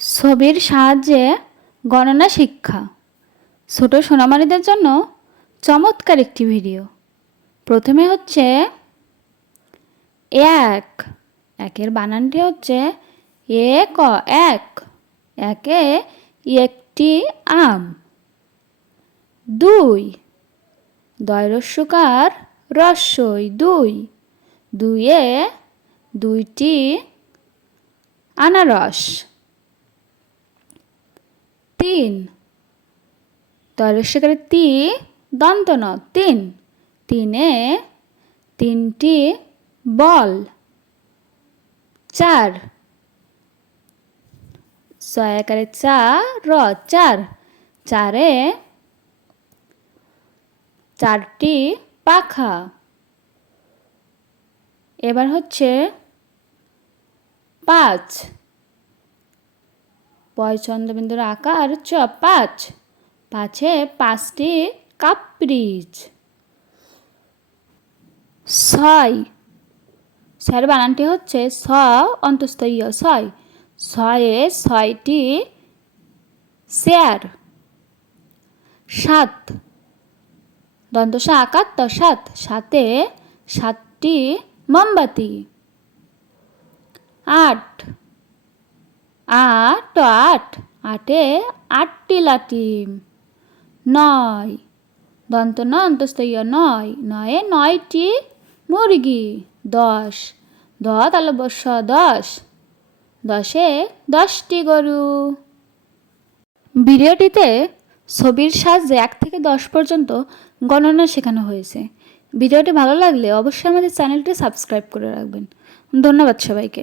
ছবির সাহায্যে গণনা শিক্ষা। ছোট সোনামারিদের জন্য চমৎকার একটি ভিডিও। প্রথমে হচ্ছে এক, একের বানানটি হচ্ছে এক এক, একে একটি আম। দুই দয়রস্যকার রস্যই। দুই, দুইয়ে দুইটি আনারস। তিন। তরস্বকারে তি দন্ত ন তিন। তিনে তিনটি বল। চার। ছয়াকারে চা, র, চার। চারে চারটি পাখা। এবার হচ্ছে পাঁচ। পয় চন্দ্রবিন্দুর আকার চ, পাঁচ। পাঁচে পাঁচটি কাপ্রিজ ছয়। ছয়ের বানানটি হচ্ছে ছ অন্তস্থীয় ছয়। ছয়ে ছয়টি চেয়ার সাত। দন্তসা তো সাত। সাতে সাতটি মোমবাতি। আট। আট আট। আটে আটটি লাটিম নয়। দন্ত অন্তস্থীয় নয়। নয়ে নয়টি মুরগি। দশ। দ তাহলে বস দশ। দশে দশটি গরু। ভিডিওটিতে ছবির সাহায্যে এক থেকে দশ পর্যন্ত গণনা শেখানো হয়েছে। ভিডিওটি ভালো লাগলে অবশ্যই আমাদের চ্যানেলটি সাবস্ক্রাইব করে রাখবেন। ধন্যবাদ সবাইকে।